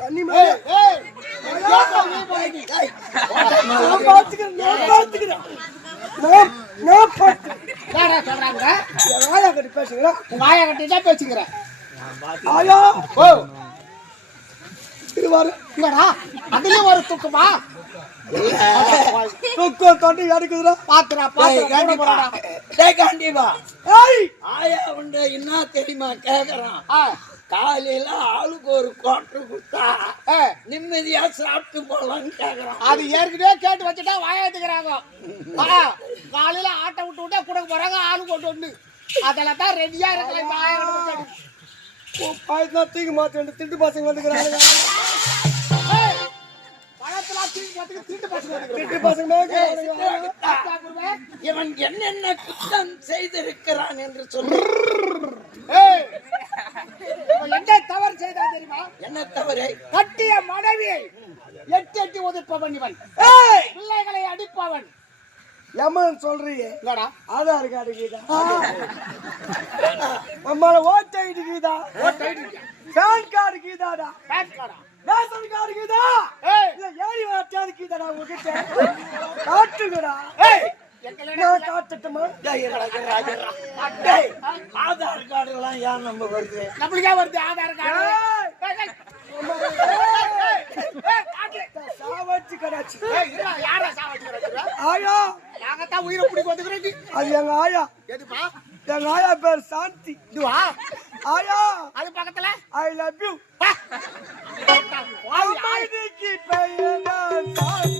தண்ணி பேசுகிறேன் அதுலயும் ஒரு தூக்கமா தூக்கம் தொண்டி அடிக்குதுடா பாத்துறா கண்டிப்பா ஆயா உண்டு என்ன தெரியுமா கேக்குறான் காலையில ஆளுக்கு ஒரு கோட்டை கொடுத்தா நிம்மதியா சாப்பிட்டு போலான்னு கேக்குறான். அது ஏற்கனவே கேட்டு வச்சுட்டா வாயாத்துக்கிறாங்க. காலையில ஆட்டை விட்டு விட்டா கொடுக்க போறாங்க ஆளு கொண்டு வந்து அதெல்லாம் தான் ரெடியா இருக்கலாம். 1000 தூக்கி மாத்த திட்டு பசங்க வந்துக்கிறாங்க. இவன் என்னென்ன குற்றம் செய்திருக்கிறான் என்று சொல்லு. என்ன தவறு செய்தா தெரியுமா? என்ன தவறு? கட்டிய மனைவியை எட்டி ஒதுப்பவன் இவன். பிள்ளைகளை அடிப்பவன். எம்மன் சொல்றீங்க ஆதார் கார்டு கீதா நம்மள ஓட்ட ஐடி கீதா பேன் கார்டு கீதாடா ரேஷன் கார்டு கீதா இல்ல ஏறி வாட்டாது கீதாடா உங்ககிட்ட காட்டுங்கடா நான் காட்டட்டுமா? ஆதார் கார்டு எல்லாம் ஏன் நம்ம வருது? நம்மளுக்கே வருது ஆதார் கார்டு. சாவச்சு கடாச்சு யாரா சாவச்சு ஆயா நாங்கத்தான் உயிரை பிடிக்க வந்துக்கிறோம். அது எங்க ஆயா. எதுப்பா? எங்க ஆயா பேர் சாந்தி. இதுவா ஆயா அது பக்கத்துல ஐ லவ் யூ. அமைதிக்கு பெயர் சாந்தி.